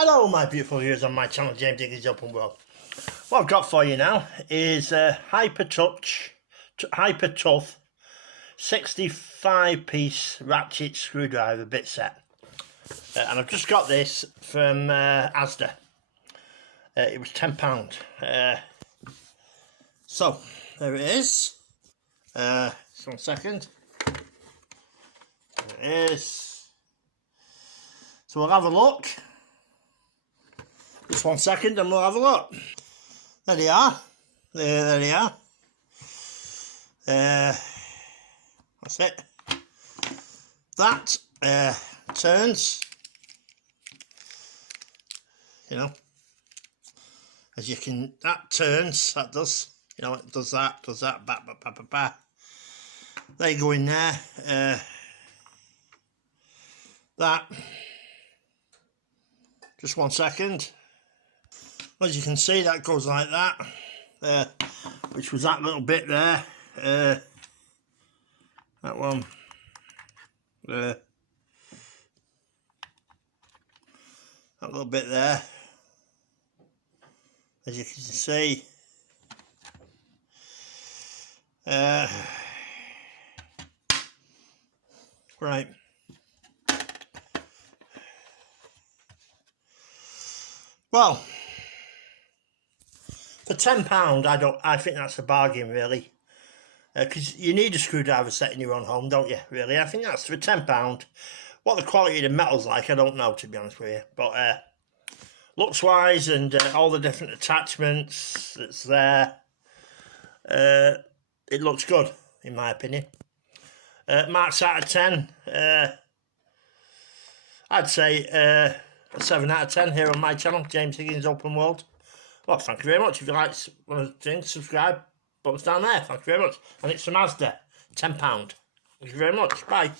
Hello my beautiful viewers on my channel, James Diggins Open World. What I've got for you now is a Hyper Tough 65-piece ratchet screwdriver bit set. And I've just got this from Asda. It was £10. So, there it is. Just 1 second. There it is. So we'll have a look. Just 1 second and we'll have a look. There they are. There they are. That's it. That turns, you know, as you can, that turns, that does, you know, it does that, ba. They go in there. That, just 1 second. As you can see, that goes like that, which was that little bit there, that one, that little bit there, as you can see. Right. Well, for £10, I think that's a bargain, really. Because you need a screwdriver set in your own home, don't you? Really, I think that's for £10. What the quality of the metal's like, I don't know, to be honest with you. But looks-wise and all the different attachments that's there, it looks good, in my opinion. Marks out of 10. I'd say a 7 out of 10 here on my channel, James Higgins Open World. Well, thank you very much. If you like one of the things, subscribe. Button's down there. Thank you very much. And it's from Asda. £10. Thank you very much. Bye.